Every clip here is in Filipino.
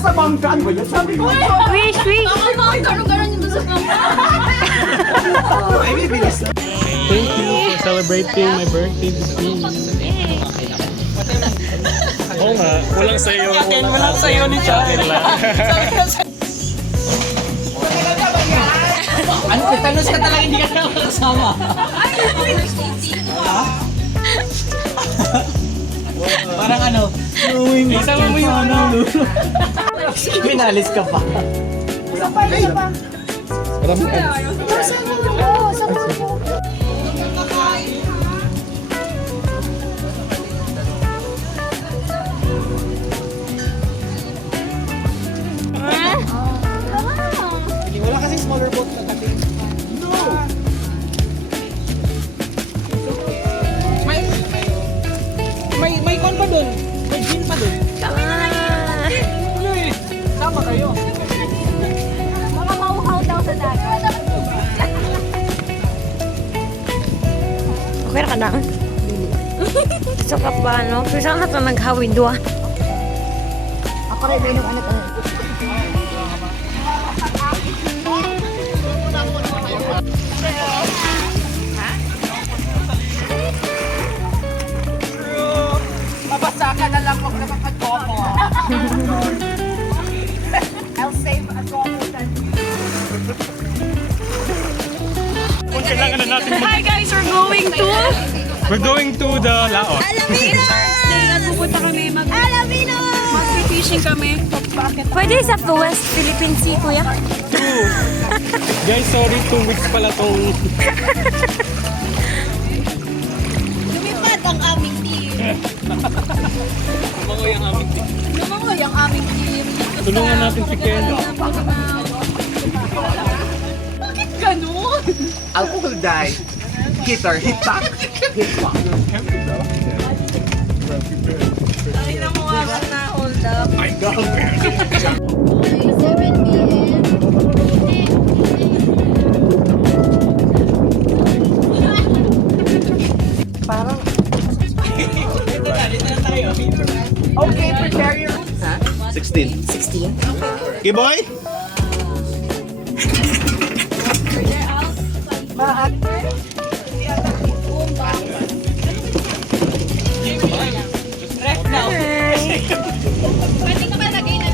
sa bangka. Ano ba yun? Sabi ko. Wish, wish. Gano'n-gano'n yung doon sa bangka. Ay, bibilis. Thank you for celebrating my birthday with me. Oo nga, walang sayo. Walang sayo ni Chad. Ano, tanos ka talaga hindi ka nakakasama. Parang ano, Isama mo yung ano. pinalis ka pa. Wala kasi smaller boat na kati. No! May kon pa dun. May gin pa dun. Ano eh? Sama kayo. Mga mauhaw daw sa dagat. Okay na ka na? Gusto ka ba, no? Kasi na ito naghawin doon. Ako rin may nung ano to. Mabasa ka na lang kung nakakatopo. I'll save a couple than you. Kung kailangan na natin Hi guys, We're going to the Laos. Pupunta kami Alamino! mag-fishing kami. Pwede sa West Philippine Sea, kuya? Guys, sorry, 2 weeks pala tong... Lumipad ang aming team. Tumangoy ang aming team. Lumangoy ang aming team. Tulungan natin si Ken. Bakit ganun? Alcohol die. Hitter, hit back. Hit back. Ay, namuwagan na hold up. My God. 7 p.m. Okay, prepare your... 16. 16? Okay, boy? Pwede ka ba lagay na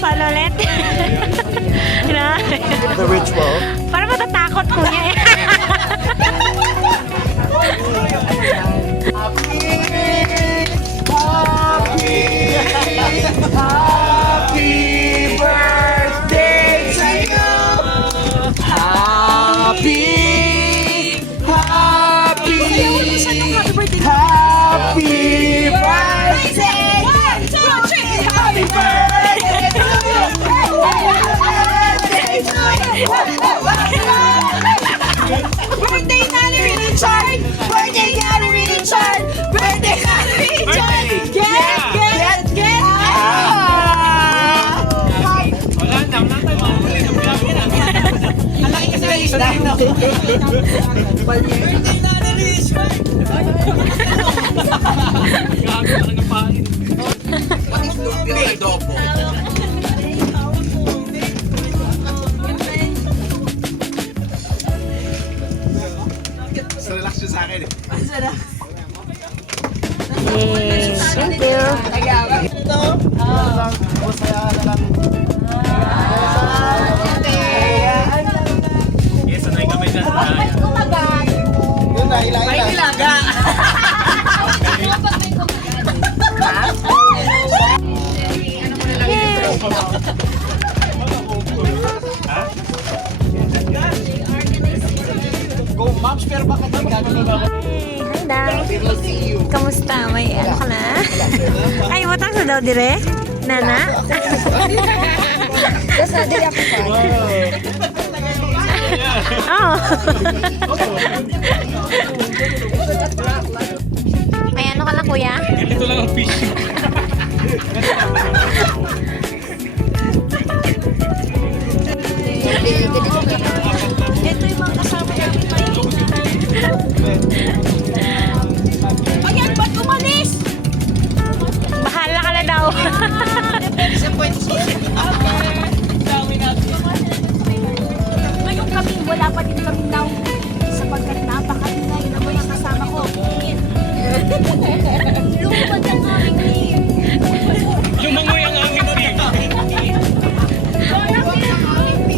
Palolet. The ritual. Para matatakot ko niya eh. Happy birthday to you. Happy birthday. Happy birthday. 1, 2, 3. Happy birthday to you. Happy birthday to you. Birthday Nani Richard. Birthday Nani Richard. Birthday Nani Richard. Get. Wala na, wala tayo mahuli ng vlog yan. Ang laki kasi ng isda. Birthday Nani Richard. Gago ka ng pangit. What is Lumpia Adobo? Mas relax yun sa akin eh. Yay. Thank you. Yes, sanay kami dyan. Yun na, ilang. May ilaga. Go, moms, pero bakit ang gano'n na ba? daw. Kamusta? May ano ka na? Ay, utang sa daw dire? Nana? Basta dili ako pa. Oo. May ano ka na, kuya? Ganito lang ang fish. Ito yung mga kasama namin Ayan, ba't umalis? Bahala ka na daw. Ngayon kami, wala pa din kami now. Sapagkat napakaingay naman ang kasama ko. Lumabad ang aming team. Lumangoy ang aming team.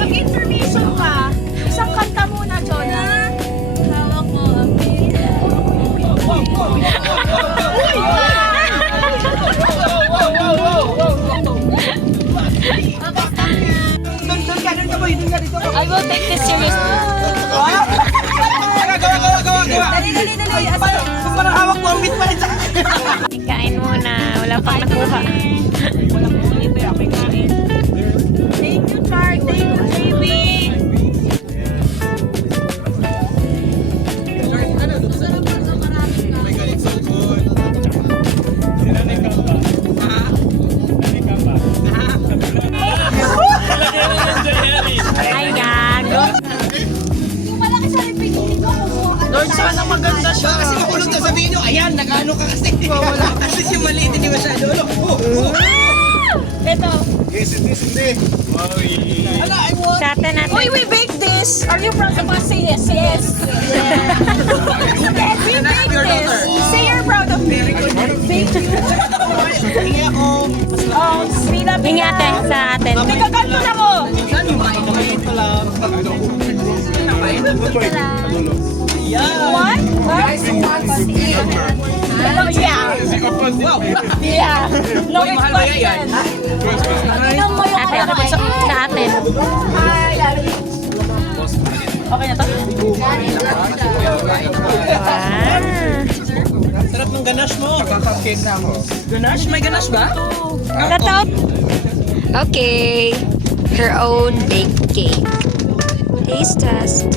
Mag-intermission ka. Isang kanta muna, Jonah. Hawak mo ang I will take this seriously. Kain muna. Wala pang nakuha. Thank you, Char. Thank you, baby. Ay, gago. Yung malaki sa ripig dito, kumuha ka Lord, sana maganda siya. Kasi makulog na sabihin nyo, ayan, nag-ano ka kasi. Kasi si maliit, hindi masyado. Ito. Ala, I want. Sa atin natin. Uy, we baked this. Are you proud of us? Say yes, yes. Yes, we baked this. Say you're proud of me. Thank you. Hingi ako. Oh, sweet up. Ingatan sa atin. Nagkaganto na ko. Ito lang. Yeah. What? Hello, yeah. Wow. Yeah. No Uy, mahal ba yan? question. Tingnan mo yung Atin. kamay. Sa atin. Hi, Larry. Okay na to? Ah. Sarap ng ganache mo. Ganache? May ganache ba? Katop. Okay. Her own baked cake. Taste test.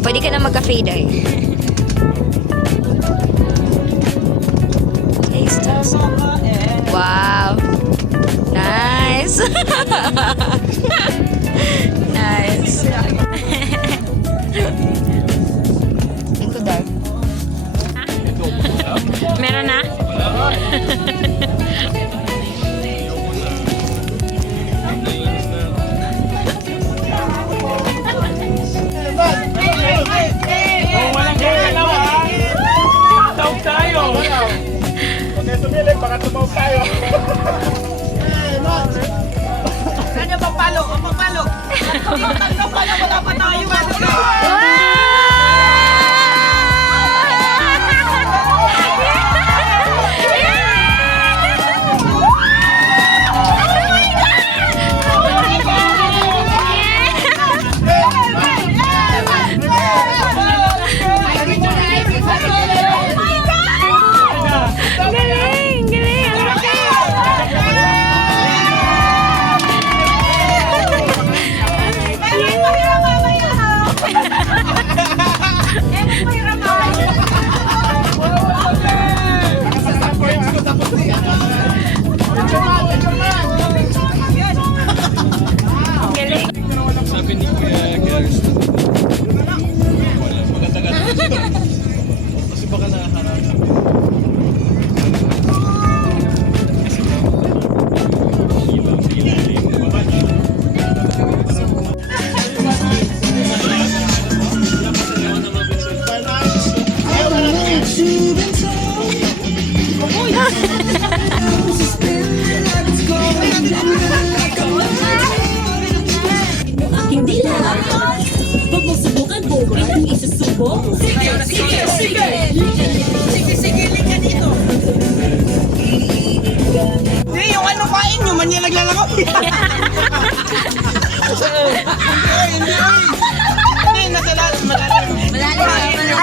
Pwede ka na magka-fade ay. Taste test. Wow. Nice. Nice. Ito daw. Meron na? Walang gagalaw ha. Tawag tayo. Okay, tumili. Baka tumawag tayo. Kanya papalo, ang papalo. Tanggap pa na wala pa tayo. Galing! Galing! Ang laki! Galing! Sabi ni Kuya Gers. Wala, magatagal. Kasi baka nakaharap. Hindi lang. Huwag mong subukan kung kitang isusubok. Sige, linya dito. Hindi, yung ano kain nyo, man yung naglalako. Hindi, nasa lahat, malalim.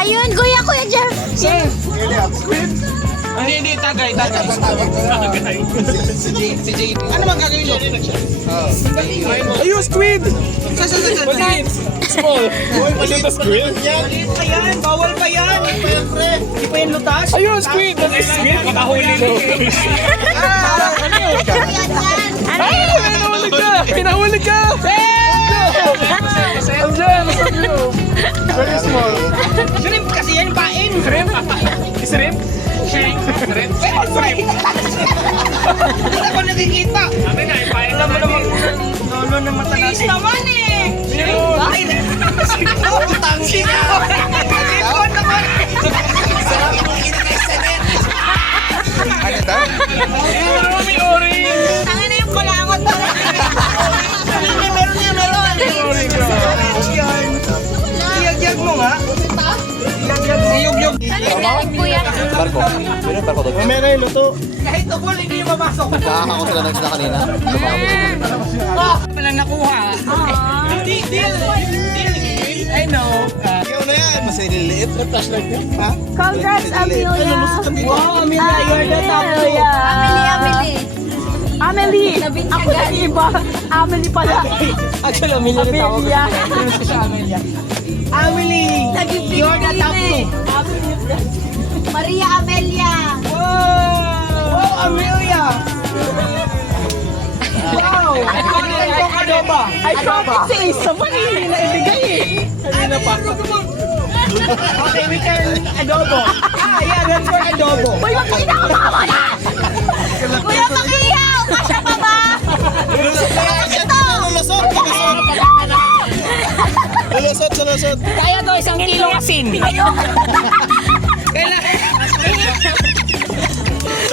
Ayun, kuya, kuya Hindi, tagay. Si JP. Ano bang gagawin mo? Ayun, squid! Small. Ano ba squid? Maliit pa yan, bawal pa yan. Hindi pa yan lutas. Ayun, squid! Ano yung squid? Makahuli mo. Ano? Pinahuli ka! Pinahuli ka! Andiyan! Very small. Shrimp kasi yan, pain. Shrimp? Shrimp? Shrimp? Shrimp? Shrimp? Hindi ako nakikita. Sabi nga, ipain Alam mo naman, lolo na mata natin. Please naman eh. Ay, utang siya. Sipon naman. Sarap yung kinakay sa net. Ano ta? Marami orange! Tangin na yung kulangot pa rin. Meron niya. Iyag-yag mo nga. Iyag-yag. Galing po yan. Barko. Pwede barko doon. Mamaya na yung luto. Kahit tugol, hindi yung mapasok. Nakakako sila nagsita kanina. Wala nakuha. Deal. I know. Ikaw na yan. Mas nililiit. Flashlight niya? Ha? Congrats, Amelia. Wow, Amelia, you're the top two. Amelie. Ako na iba. Amelie pala. Actually, Amelia na tawag. Amelia. Siya Amelia. Amelie, you're the top two. Maria Amelia. Wow, Amelia. Wow. Itong adoba. Ay, bakit si Isa man hindi na ibigay eh. Kanina pa. Okay, we can adobo. Yeah, that's for adobo. Uy, wag kayo nakakama na! Kuya Pakiyaw, kasya pa ba? Lulusot. Kaya to, 1 kilo asin.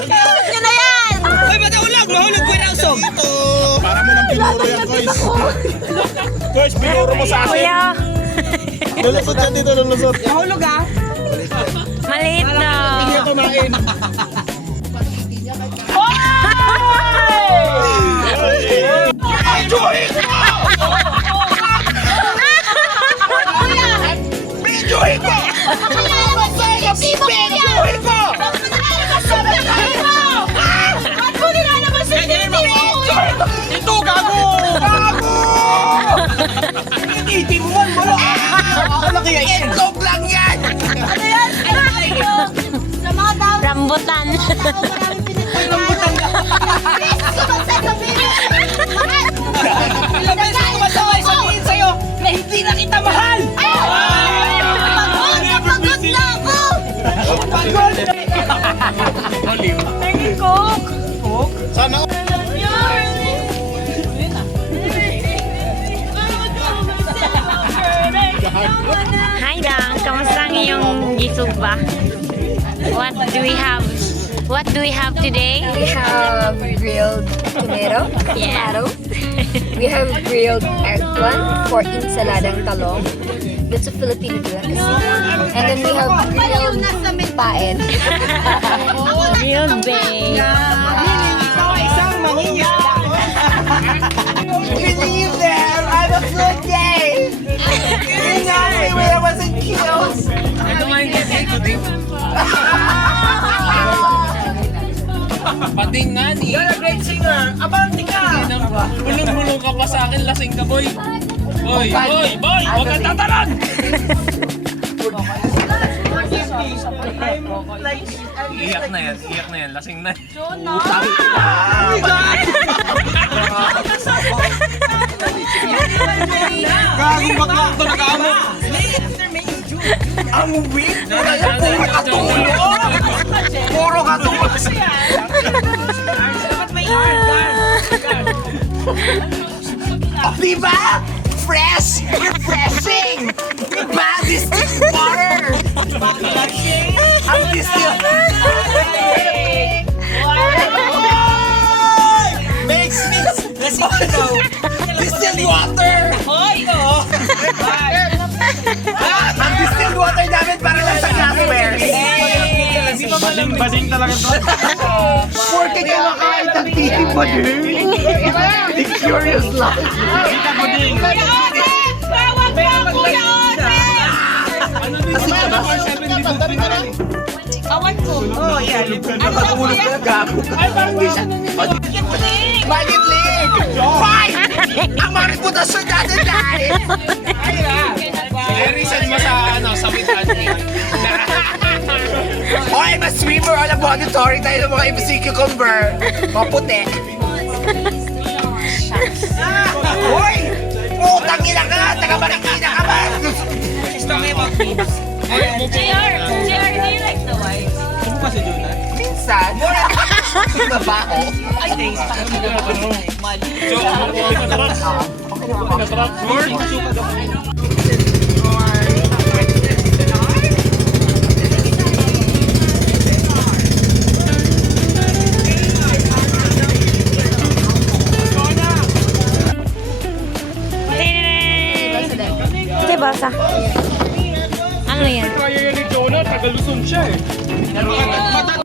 Kailangan nyo na yan! Ay, bata ulag. Mahulog ko yung usog. Para mo nang pinuro yan, guys. Guys, binuro mo sa akin. Kuya, Lulusot yan dito, lulusot. Mahulog ah. maliit na. Hindi ako kumain. Bijuhin ko! Bijuhin ko! Ba't mo nilalabas yung Ito, gago! Gago! Titi mo man, wala. Ano kaya yan? Itlog lang yan! Ano yan? Sa mga tao, Rambutan. tao maraming pinagpapalala. Ilang beses ko masaway sabihin sa'yo na hindi na kita mahal! Pagod na ako! Pagod! Tingin ko. Sana Hi Dang, kamusta ang iyong gisugba? What do we have today? We have grilled tomato, Yeah. We have grilled eggplant for ensaladang talong. That's a Filipino delicacy. And then we have grilled paen. Grilled babe. Isang mangiya! Believe them! I'm a good day! You know me when I wasn't cute! Patingan eh. You're a great singer! Abante ka! Bulong-bulong ka pa sa akin, lasing ka, boy. Boy! Huwag kang tatalan! Iyak na yan, lasing na. Gagong bakla ito nag-aamo! Ang weak! Puro katulog! Puro katulog! Dapat may diba? Fresh! Refreshing! Diba? Distilled water! Ang distilled... Makes me... Distilled water! Hoy! Ang distilled water namin para lang sa glassware! Basing talaga to. Porke kumakain ng titi pa din! Be curious lang! Awan ko. Oh, yan. Nakatulog ka, gago ka. Ay, parang di siya. Bakit link? Hoy! Ang mga reputasyon natin dahil! I-reason mo sa, sa witan. Hoy, mas swimmer on a laboratory tayo ng mga MC cucumber. Maputi. Hoy! Putang ina ka! Taga-Marikina ka ba? JR, do you like the white? Minsan. Babaho. Okay, basa. Ano yan? Kaya yan ni Jonah, tagalusong siya eh.